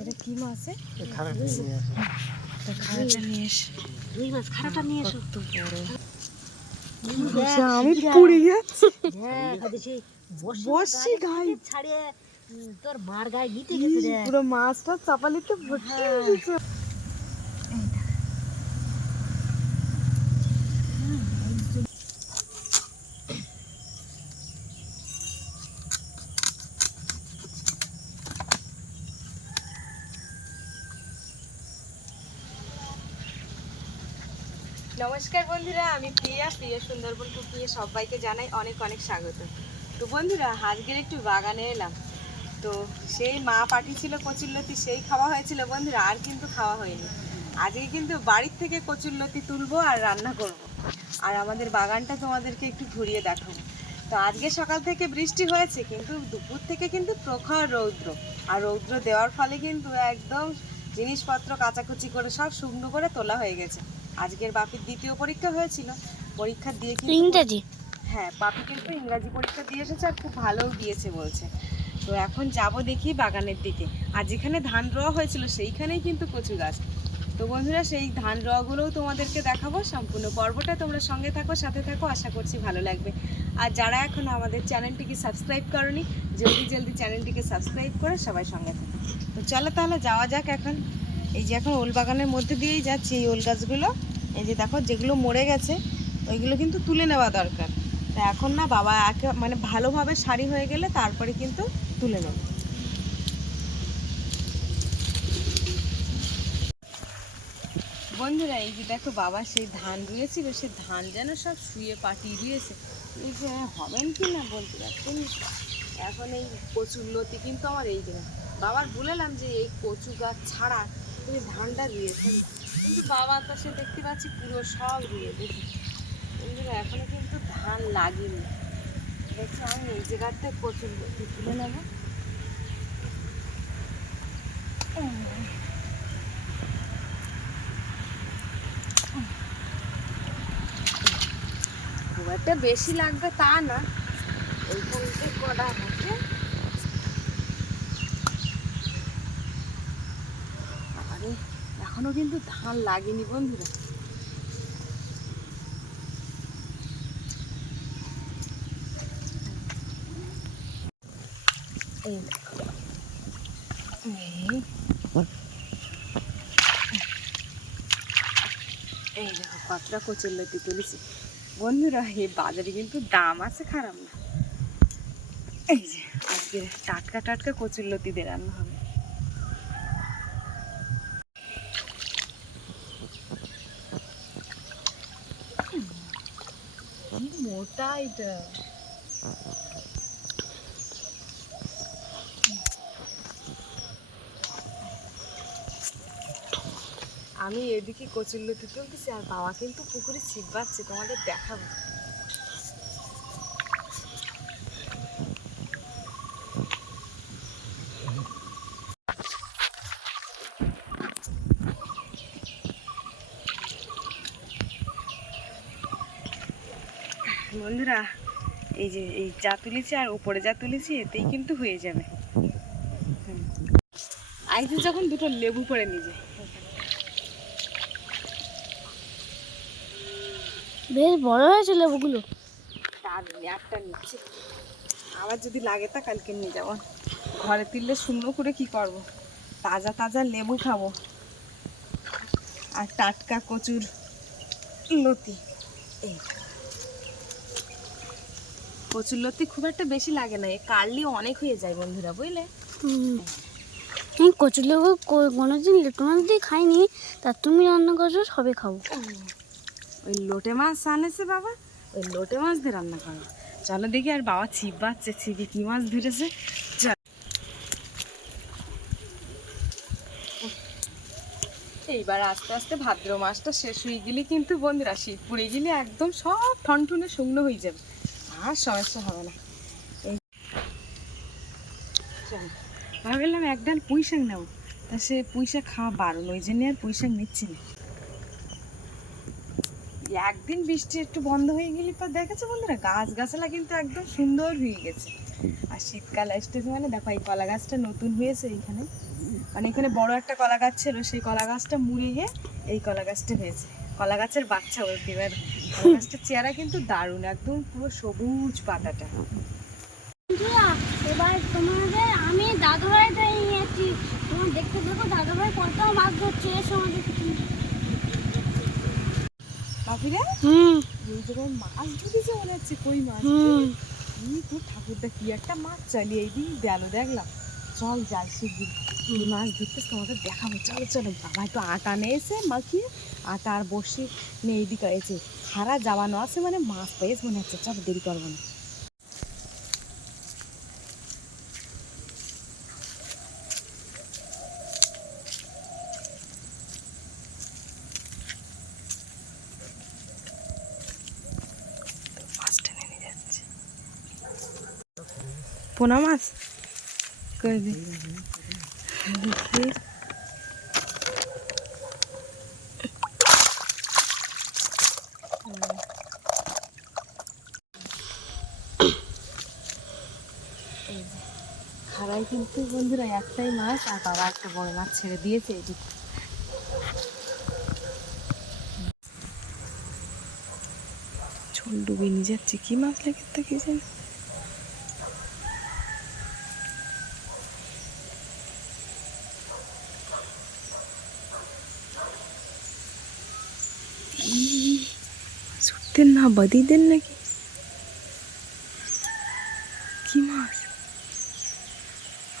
এটা কি মাছ দেখ, আমি পুড়ে যাচ্ছি গায়ে গায়ে। ছাড়িয়ে তোর মার গায়ে গিতে গেছে রে। পুরো মাছটা চাপালিতে ভর্তি নমস্কার বন্ধুরা, আমি প্রিয়া প্রিয়া সুন্দরবন কুকিয়ে সবাইকে জানাই অনেক অনেক স্বাগত। তো বন্ধুরা, আজকের একটু বাগানে এলাম। তো সেই মা পাঠিয়েছিল কচুরলতি সেই খাওয়া হয়েছিল বন্ধুরা, আর কিন্তু খাওয়া হয়নি। আজকে কিন্তু বাড়ির থেকে কচুরলতি তুলবো আর রান্না করব। আর আমাদের বাগানটা তোমাদেরকে একটু ঘুরিয়ে দেখাবো। তো আজকে সকাল থেকে বৃষ্টি হয়েছে, কিন্তু দুপুর থেকে কিন্তু প্রখর রৌদ্র। আর রৌদ্র দেওয়ার ফলে কিন্তু একদম জিনিসপত্র কাচাকুচি করে সব শুকনো করে তোলা হয়ে গেছে। আজকের বাপির দ্বিতীয় পরীক্ষা হয়েছিল। পরীক্ষা দিয়ে কিন্তু ইংরেজি? হ্যাঁ পাপি কিন্তু ইংরাজি পরীক্ষা দিয়ে এসেছে আর খুব ভালোও দিয়েছে বলছে। তো এখন যাব দেখি বাগানের দিকে। আর যেখানে ধান রোয়া হয়েছিল সেইখানেই কিন্তু কচু গাছ। তো বন্ধুরা সেই ধান রোয়াগুলোও তোমাদেরকে দেখাবো। সম্পূর্ণ পর্বটা তোমরা সঙ্গে থাকো সাথে থাকো। আশা করছি ভালো লাগবে। আর যারা এখনও আমাদের চ্যানেলটিকে সাবস্ক্রাইব করনি জলদি জলদি চ্যানেলটিকে সাবস্ক্রাইব করে সবাই সঙ্গে থাকো। তো চলো তাহলে যাওয়া যাক এখন। এই যে এখন ওল বাগানের মধ্যে দিয়েই যাচ্ছি এই ওল গাছগুলো। এই যে দেখো, যেগুলো মরে গেছে, ওইগুলো কিন্তু তুলে নেওয়া দরকার। তা এখন না বাবা, একে মানে ভালোভাবে শাড়ি হয়ে গেলে তারপরে কিন্তু তুলে নেব। বন্ধুরা, এই যে দেখো বাবা, সেই ধান রুয়েছিল সে ধান যেন সব শুয়ে পাটিয়ে রুয়েছে এই যে হবেন কি না বলতে পারছি না। এখন এই কচুর লতি কিন্তু আমার এই জায়গা বাবার বলেলাম যে এই কচু গাছ ছাড়া তুমি ধানটা রুয়েছেন কিন্তু বাবা তো সে দেখতে পাচ্ছি পুরো সব রুয়ে বন্ধুরা, এখনও কিন্তু ধান লাগেনি। দেখছি আমি এই জায়গাতে প্রচুর তুলে নেব। একটা বেশি লাগবে তা না। এইখান থেকে কটা হচ্ছে আরে এখনও কিন্তু ধান লাগেনি বন্ধুরা। এই দেখো। কতটা কচুর লতি তুলেছি। বন্ধুরা, এই বাজারে কিন্তু দাম আছে খারাপ না। এই যে, আজকে টাটকা টাটকা কচুর লতি দিয়ে রান্না হবে। মোটা এটা আমি এদিকে কচুরলতি তুলতেছি আর বাবা কিন্তু পুকুরে ছিপ বাচ্ছে তোমাদের দেখাবো বন্ধুরা এই যে এই যা তুলেছি আর উপরে যা তুলেছি এতেই কিন্তু হয়ে যাবে। আইসে যখন দুটো লেবু করে নিজে বেশ বড় হয়েছে লেবুগুলো। একটা নিচ্ছে। আবার যদি লাগে তা কালকে নিয়ে যাব। ঘরে তুললে শূন্য করে কি করব? তাজা তাজা লেবু খাব। আর টাটকা কচুর লতি। এই। কচুর লতি খুব একটা বেশি লাগে না কাটলেও অনেক হয়ে যায় বন্ধুরা বুঝলে? আমি কচুর লেবু কো- কোনোদিন লেটু মাছ দিয়ে খাইনি তা তুমি রান্না করছ সবে খাব। ওই লোটে মাছ আনেছে বাবা ওই লোটে মাছ দিয়ে রান্না করো। চলো দেখি আর বাবা ছিপ বাচ্ছে ছিপে কি মাছ ধরেছে। চল। এইবার আস্তে আস্তে ভাদ্র মাসটা শেষ হয়ে গেলে কিন্তু বন্ধুরা শীত পড়ে গেলে একদম সব ঠনঠনে শুকনো হয়ে যাবে। আর সমস্যা হবে না। এই ভাবলাম এক ডাল পুঁই শাক নেব তা সে পুঁই শাক খাওয়া বারণ, ওই জন্য আর পুঁই শাক নিচ্ছি না। একদিন বৃষ্টি একটু বন্ধ হয়ে গেলে পর দেখেছ বন্ধুরা গাছ গাছালা কিন্তু একদম সুন্দর হয়ে গেছে। আর শীতকাল আসতেছে মানে দেখো, এই কলা গাছটা নতুন হয়েছে এইখানে। মানে এখানে বড় একটা কলা গাছ ছিল, সেই কলা গাছটা মুড়ে গিয়ে এই কলা গাছটা হয়েছে। কলা গাছের বাচ্চা বলতে এবার গাছটার চেহারা কিন্তু দারুণ একদম পুরো সবুজ পাতাটা। এবার তোমাদের আমি দাদু ভাইটা নিয়েছি তোমার দেখতে দেখো দাদু ভাই কত মাছ ধরছে এসো আমাদের বাপিরে হুম। মাছ ধরেছে মনে হচ্ছে কই মাছ হুম। এই তো ঠাকুরদা কি একটা মাছ চালিয়ে দিন গেল দেখলাম। চল যাই শিগগির এই মাছ ধরতে তোমাকে দেখাবো। চলো চলো, বাবা একটু আটা নিয়েছে, মাখিয়ে আটা আর বসি নিয়ে এইদিকে এসে। সারা যাওয়ানো আছে মানে মাছ পেয়েছে মনে হচ্ছে, চলো দেরি করব না। পোনা মাছ? করে দি দেখি। কিন্তু বন্ধুরা একটাই মাছ, আর বাবা একটা বড় মাছ ছেড়ে দিয়েছে এদিক ছোল ডুবে নিয়ে যাচ্ছে, কি মাছ লেগে কি জানি না বাদি দেন নাকি? কি মাছ?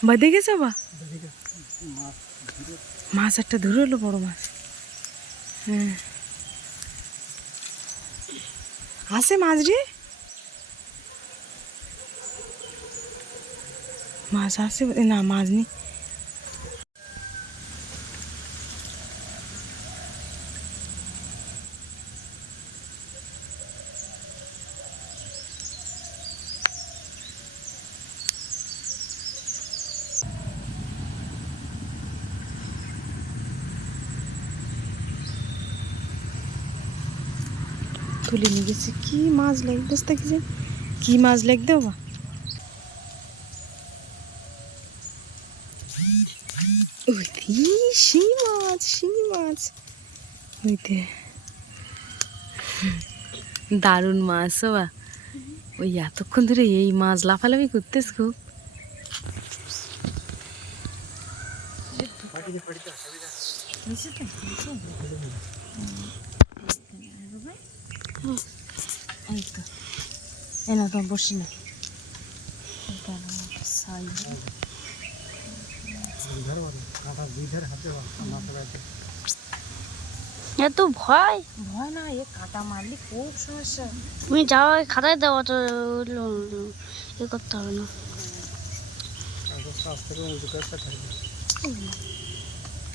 বাদে গেছে বা? মাছ একটা ধরে হলো বড় মাছ। হ্যাঁ। আছে মাছ রে। মাছ আছে না, মাছ নেই। তুলে নিয়ে গেছে। কি মাছ লাগবে? কি যে কি মাছ লাগবে বা শিঙি মাছ শিঙি মাছ। ওইতে দারুণ মাছ বা ওই এতক্ষণ ধরে এই মাছ লাফালাফি করতেস খুব এই তো। এই না তোমার বসি না এত ভয় ভয় না এ কাটা মারলে খুব সমস্যা। তুমি যাও খাতায় দাও অত এ করতে হবে না।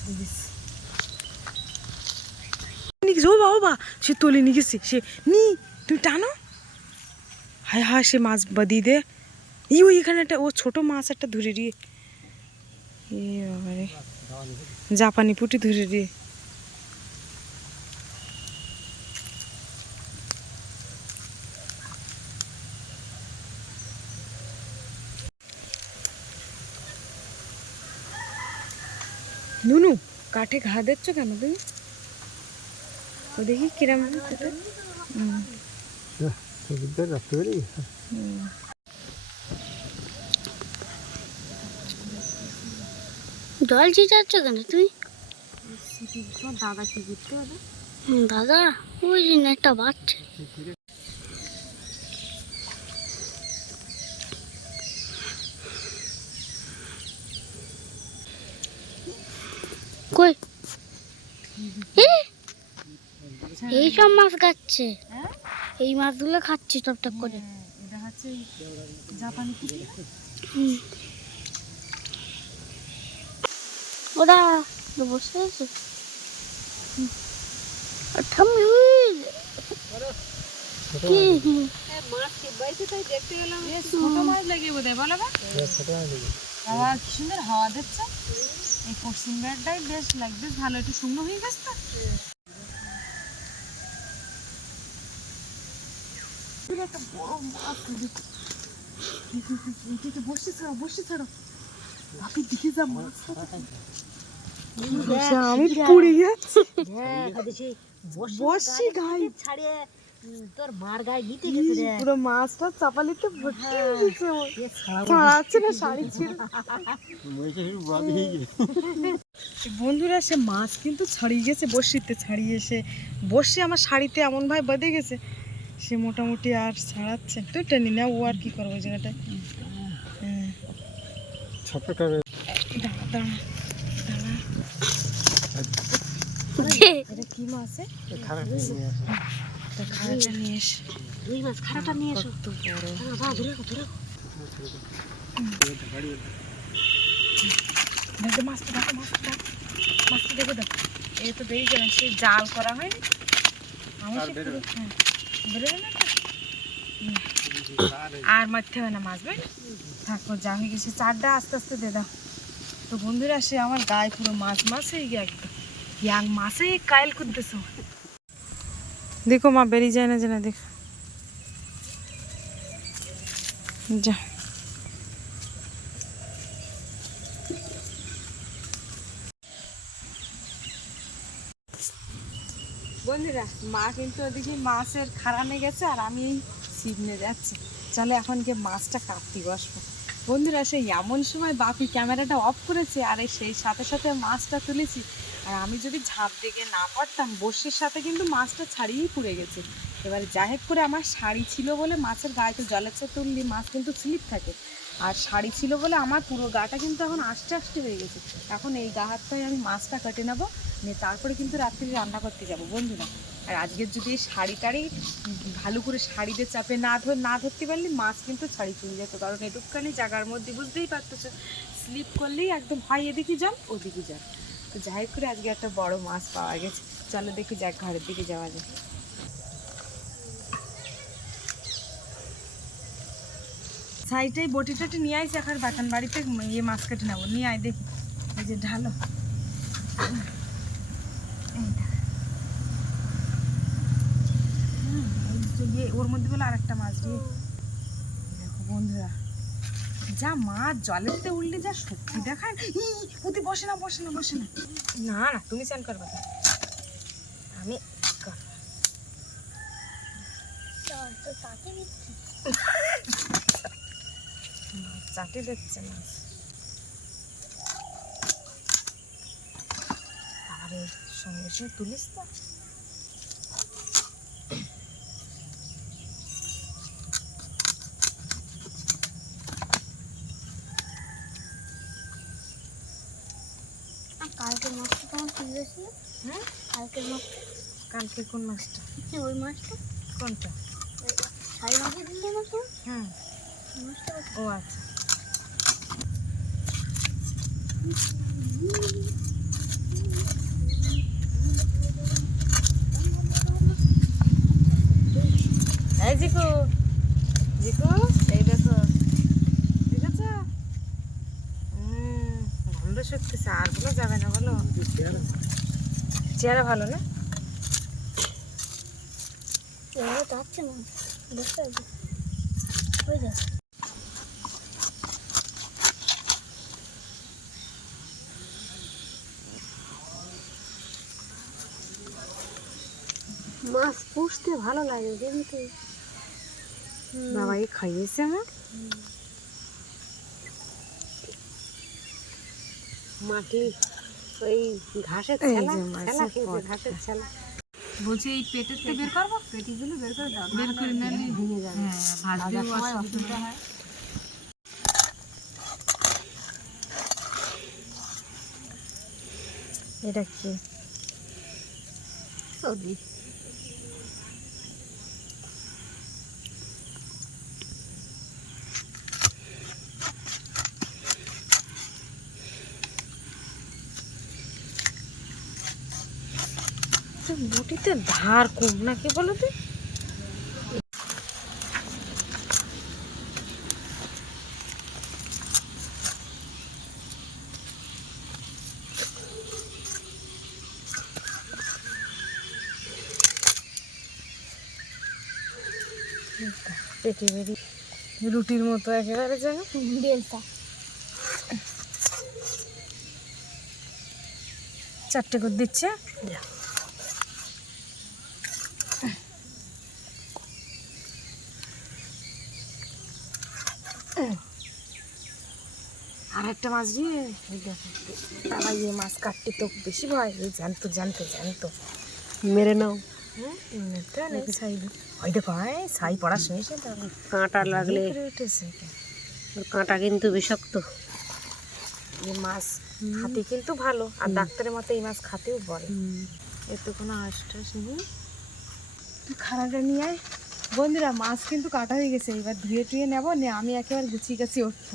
নিয়ে গেছে ও বাবা সে তোলে নিয়ে গেছে, সে নি, তুমি টানো। হায় হায়, সে মাছ বাদিয়ে দে। এই ওই এখানে একটা, ও ছোট মাছ একটা ধরে দিয়ে। বাবারে জাপানি পুটি ধরে দিয়ে। নুনু, কাঠে ঘা দিচ্ছ কেন তুমি? ও দেখি কিরাম জল ছিটাচ্ছ কেন তুমি দাদা ওই যে না একটা বাচ্চা। কই? এ, এই সব মাছ খাচ্ছে। হ্যাঁ? এই মাছগুলো খাচ্ছে টপটপ করে। এটা হচ্ছে জাপানি ওরা বসে আছে। হুম। আর থামলে ওই কি? ছোট মাছ। লাগে বোধ হয় বলো বা বাবা কি সুন্দর হাওয়া দিচ্ছে। এই পশ্চিম বেড়টাই বেশ লাগবে ভালো একটু শুকনো হয়ে গেছে তো। একটা বড় মাছ বসে ছাড়ো বসে ছাড়ো আপনি দিকে যা মাছ আমি পড়ে যাচ্ছি হ্যাঁ ছাড়িয়ে তোর মার গায়ে নিতে গেছে রে। পুরো মাছটা চাপালিতে ভর্তি হয়ে ছাড়াচ্ছে না শাড়ি ছিল বন্ধুরা সে মাছ কিন্তু ছাড়িয়ে গেছে বসিতে ছাড়িয়ে এসে। বসে আমার শাড়িতে এমন ভাবে বেঁধে গেছে। সে মোটামুটি আর ছাড়াচ্ছে। তুই টেনি না ও আর কি করব ওই জায়গাটায়? হ্যাঁ। দাঁড়া দাঁড়া দাঁড়া। এটা কি মাছ এ? খাড়াটা নিয়ে এসে। দুই মাছ খারাপটা নিয়ে এসো। হ্যাঁ, ধরে ধরে মাছটা দেখো মাছটা মাছটা দেখো দেখো। এই তো বেরিয়ে গেলেন সে জাল করা হয়নি আমার আর মারতে হবে না মাছ বুঝলি থাকো, যা হয়ে গেছে, চারটা আস্তে আস্তে দে দাও। তো বন্ধুরা, সে আমার গায়ে পুরো মাছ মাছ হয়ে গিয়ে একদম ইয়াং মাছে কায়ল করতেছ। দেখো মা, বেরিয়ে যায় না যে না, দেখো। যা বন্ধুরা মা কিন্তু ওদিকে মাছের খারানে গেছে আর আমি এই ছিপ নিয়ে যাচ্ছি। চলে এখন গিয়ে মাছটা কাটতে বসবো। বন্ধুরা, সেই এমন সময় বাপি ক্যামেরাটা অফ করেছে আর সেই সাথে সাথে মাছটা তুলেছি। আর আমি যদি ঝাঁপ দিকে না পারতাম বসির সাথে কিন্তু মাছটা ছাড়িয়েই পুড়ে গেছে। এবার যাই করে আমার শাড়ি ছিল বলে মাছের গায়ে তো জলের চা তুললি মাছ কিন্তু স্লিপ থাকে। আর শাড়ি ছিল বলে আমার পুরো গাটা কিন্তু এখন আস্তে আস্তে হয়ে গেছে। এখন এই গা হাতটাই আমি মাছটা কেটে নেব, নিয়ে তারপরে কিন্তু রাত্রি রান্না করতে যাব। বন্ধুরা আর আজকের যদি শাড়ি টাড়ি ভালো করে শাড়িতে চাপে না ধর, না ধরতে পারলে মাছ কিন্তু ছাড়ি চলে যেত। কারণ এটুকখানি জায়গার মধ্যে বুঝতেই পারতেছো স্লিপ করলেই একদম হয় এদিকে যান, ওদিকে যান। তো যাই করে আজকে একটা বড় মাছ পাওয়া গেছে। চলো দেখি যাক ঘরের দিকে যাওয়া যায়। সাইডটাই বটি টটি নিয়ে আইসি এখন বাটান বাড়িতে ইয়ে মাছ কেটে নেব। নিয়ে আয় দেখি, এই যে ঢালো। এই দেখ। হুম, এই যে ইয়ে, ওর মধ্যে বলে আরেকটা মাছ দিয়ে। দেখো বন্ধুরা যা মাছ জলেতে উঠলে যা শক্তি দেখায় ই, পুঁতি বসে না বসে না বসে না। না না তুমি চান করবে। না। আমি চাটে দেখছে মাছ। আরে সঙ্গে সঙ্গে তুলিস তো আর কালকের মাছটা তোমার তুলেছিল হ্যাঁ কালকের কালকে কোন মাছটা? ওই মাছটা? কোনটা? ওই সাড়ে মাছে দিলে না তো। হুম। ও আচ্ছা। এই জিকু জিকু এই দেখো। দেখেছ? হুম গন্ধ শুকতেছে আর বলো যাবে না বলো। চেহারা ভালো না? মাছ পুষতে ভালো লাগে কিন্তু। বাবাই খাইয়েছে আমার মাটি ওই ঘাসের এই ছেলা ছেলা কিনছে, ঘাসের ছেলা। বলছি এই পেটের থেকে বের করব? পেটিগুলো বের করে দাও। বের করে নিলে ভেঙে যাবে। হ্যাঁ ভাজার সময় অসুবিধা হয়। এটা কি? সবজি। বটিতে ধার কম নাকি বলো তো? পেটে বেরিয়ে রুটির মতো একেবারে বেলটা চারটে করে দিচ্ছে? আর একটা মাছ দিয়ে বাবা ইয়ে মাছ কাটতে তো বেশি ভয় এই জানতো জানতো জানতো মেরে নাও। হ্যাঁ ওই দেখো এই ছাই সঙ্গে সঙ্গে কাঁটা লাগলে। উঠেছে কাঁটা কিন্তু বিষাক্ত। এই মাছ খাতে কিন্তু ভালো আর ডাক্তারের মতো এই মাছ খাতেও বলে। এর তো কোনো আশটাস নেই। তুই নিয়ে আয়। বন্ধুরা মাছ কিন্তু কাটা হয়ে গেছে এবার ধুয়ে টুয়ে নেব নে আমি একেবারে গুছিয়ে গেছি উঠবো।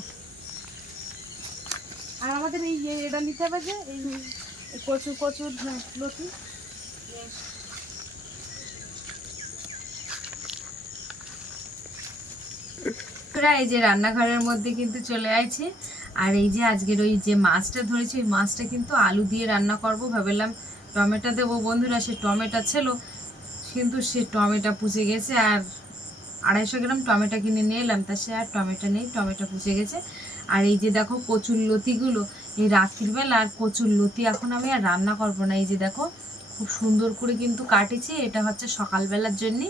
আর আমাদের এই এটা নিতে হবে যে এই কচু কচুর হ্যাঁ, লতি। এই যে রান্নাঘরের মধ্যে কিন্তু চলে আইছে। আর এই যে আজকের ওই যে মাছটা ধরেছি ওই মাছটা কিন্তু আলু দিয়ে রান্না করব। ভাবলাম টমেটো দেবো। বন্ধুরা সে টমেটো ছিল কিন্তু সে টমেটো পুষে গেছে। আর আড়াইশো গ্রাম টমেটো কিনে নিয়ে এলাম। তা সে আর টমেটো নেই টমেটো পুষে গেছে। আর এই যে দেখো কচুর লতিগুলো, এই রাত্রিবেলা আর কচুর লতি এখন আমি আর রান্না করব না। এই যে দেখো, খুব সুন্দর করে কিন্তু কাটেছি, এটা হচ্ছে সকালবেলার জন্যে।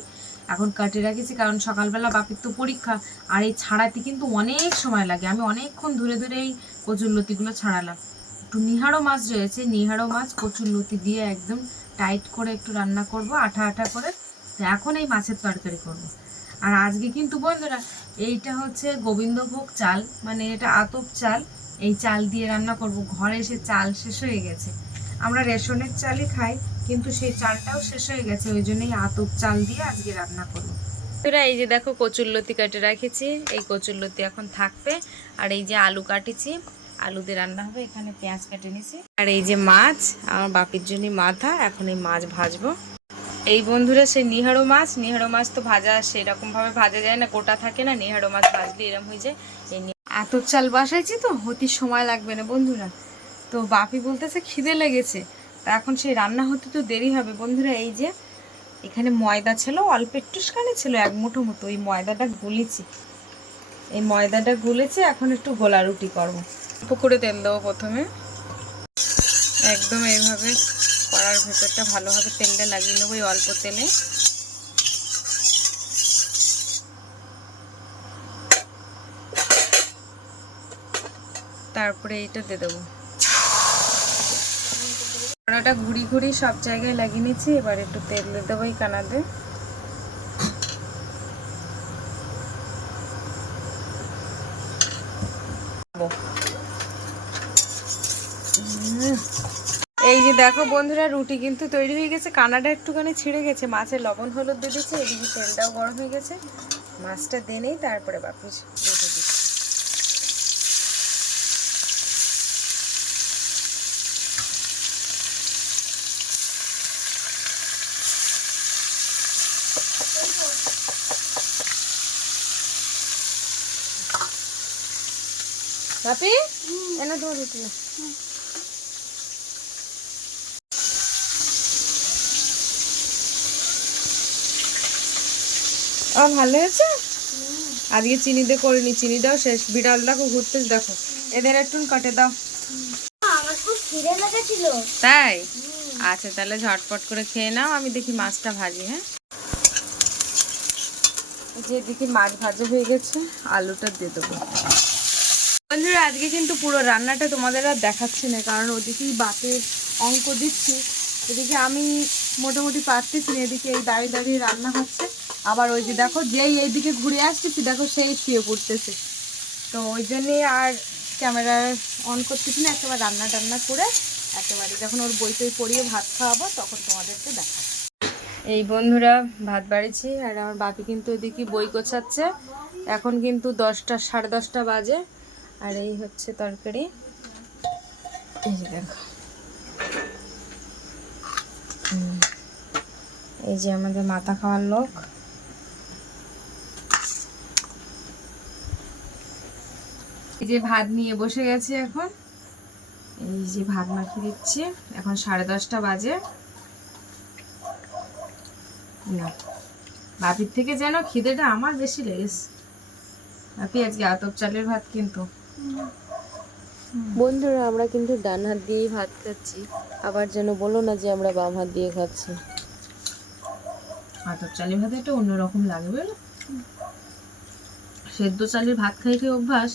এখন কাটে রাখেছি, কারণ সকালবেলা বাপির তো পরীক্ষা, আর এই ছাড়াতে কিন্তু অনেক সময় লাগে। আমি অনেকক্ষণ ধরে ধরে এই কচুর লতিগুলো ছাড়ালাম। একটু নিহাড়ো মাছ রয়েছে নিহাড়ো মাছ কচুর লতি দিয়ে একদম টাইট করে একটু রান্না করব, আঠা আঠা করে। এখন এই মাছের তরকারি করব। আর আজকে কিন্তু বন্ধুরা এইটা হচ্ছে গোবিন্দভোগ চাল। মানে এটা আতপ চাল। এই চাল দিয়ে রান্না করব। ঘরে এসে চাল শেষ হয়ে গেছে। আমরা রেশনের চালই খাই, কিন্তু সেই চালটাও শেষ হয়ে গেছে। ওই জন্যই আতপ চাল দিয়ে আজকে রান্না করব। তোরা এই যে দেখো কচুরলতি কাটে রাখেছি। এই কচুরলতি এখন থাকবে। আর এই যে আলু কাটেছি। আলু দিয়ে রান্না হবে। এখানে পেঁয়াজ কেটে নিছি আর এই যে মাছ, আমার বাপির জন্য মাথা। এখন এই মাছ ভাজবো। এই বন্ধুরা সেই নিহাড়ো মাছ। নিহাড়ো মাছ তো ভাজা সেরকম ভাবে ভাজা যায় না, গোটা থাকে না নিহাড়ো মাছ ভাজলে এরকম হয়ে যায়। এই চাল বাসাইছি তো হতে সময় লাগবে না বন্ধুরা। তো বাপি বলতেছে খিদে লেগেছে। তা এখন সেই রান্না হতে তো দেরি হবে বন্ধুরা, এই যে এখানে ময়দা ছিল, অল্প একটুখানি ছিল, এক মুঠো মতো। ওই ময়দাটা গুলেছি। এই ময়দাটা গুলেছে, এখন একটু গোলা রুটি করব। পুকুরে তেল দেবো প্রথমে। একদম এইভাবে কড়ার ভেতরটা ভালোভাবে তেলটা লাগিয়ে নেব অল্প তেলে। তারপরে এইটা দিয়ে দেবো। কড়াটা ঘুরি ঘুরি সব জায়গায় লাগিয়ে নিচ্ছি, এবার একটু তেল দিয়ে দেবো এই কানাতে। দেখো বন্ধুরা, রুটি কিন্তু তৈরি হয়ে গেছে কানাটা একটুখানি ছিঁড়ে গেছে। মাছের লবণ হলুদ দিয়ে দিচ্ছে এদিকে তেলটাও গরম হয়ে গেছে। মাছটা দিয়ে নেই, তারপরে বাপি রুটি দিচ্ছি। বাপি এনে রুটি। আর ভালো হয়েছে? আজকে চিনি দিয়ে করিনি চিনি দাও শেষ। বিড়াল দেখো ঘুরতে দেখো। এদের একটু কাটে দাও। তাই? আচ্ছা তাহলে ঝটপট করে খেয়ে নাও আমি দেখি মাছটা ভাজি হ্যাঁ? যে দেখি মাছ ভাজা হয়ে গেছে আলুটা দিয়ে দেবো। বন্ধুরা আজকে কিন্তু পুরো রান্নাটা তোমাদের আর দেখাচ্ছি না কারণ ওদিকেই বাতের অঙ্ক দিচ্ছি। এদিকে আমি মোটামুটি পারতেছি না এদিকে এই দাঁড়িয়ে দাঁড়িয়ে রান্না হচ্ছে। আবার ওই যে দেখো, যেই এইদিকে ঘুরে আসতেছি, দেখো সেই শুয়ে পড়তেছে। তো ওই জন্যে আর ক্যামেরা অন করতেছি না, একেবারে রান্না টান্না করে একেবারে যখন ওর বই টই পড়িয়ে ভাত খাওয়াবো, তখন তোমাদেরকে দেখাবো। এই বন্ধুরা, ভাত বাড়িছি, আর আমার বাপি কিন্তু এদিকে বই গোছাচ্ছে। এখন কিন্তু দশটা, সাড়ে দশটা বাজে, আর এই হচ্ছে তরকারি। এই যে দেখো। এই যে আমাদের মাথা খাওয়ার লোক। এই যে ভাত নিয়ে বসে গেছি এখন। এই যে ভাত মাখিয়ে দিচ্ছি। এখন সাড়ে দশটা বাজে। না বাপির থেকে যেন খিদেটা আমার বেশি লেগেছে। আপনি আজকে আতপ চালের ভাত কিন্তু। বন্ধুরা আমরা কিন্তু ডান হাত দিয়েই ভাত খাচ্ছি। আবার যেন বলো না যে আমরা বাম হাত দিয়ে খাচ্ছি। আতপ চালের ভাত একটা অন্যরকম লাগে বুঝলো? সেদ্ধ চালের ভাত খাই খেয়ে অভ্যাস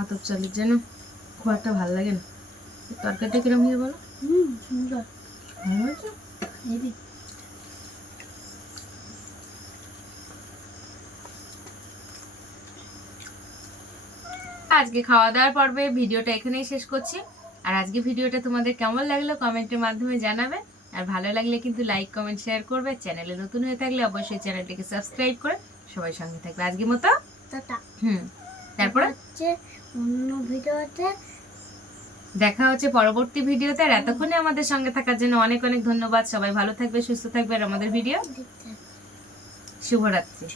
আতপ চালের যেন খুব একটা ভালো লাগে না। তরকারিটা কিরম হয়ে বলো? হুম সুন্দর। ভালো হয়েছে? এই আজকে খাওয়া দাওয়ার পর্বে ভিডিওটা এখানেই শেষ করছি। আর আজকে ভিডিওটা তোমাদের কেমন লাগল কমেন্টের মাধ্যমে জানাবে। আর ভালো লাগলে কিন্তু লাইক কমেন্ট শেয়ার করবে। চ্যানেলে নতুন হয়ে থাকলে অবশ্যই চ্যানেলটিকে সাবস্ক্রাইব করে সবাই সঙ্গে থাকবে। আজকের মতো হুম। তারপরে? হচ্ছে অন্য ভিডিওতে। দেখা হচ্ছে পরবর্তী ভিডিওতে আর এতক্ষণে আমাদের সঙ্গে থাকার জন্য অনেক অনেক ধন্যবাদ। সবাই ভালো থাকবে সুস্থ থাকবে আর আমাদের ভিডিও? শুভরাত্রি।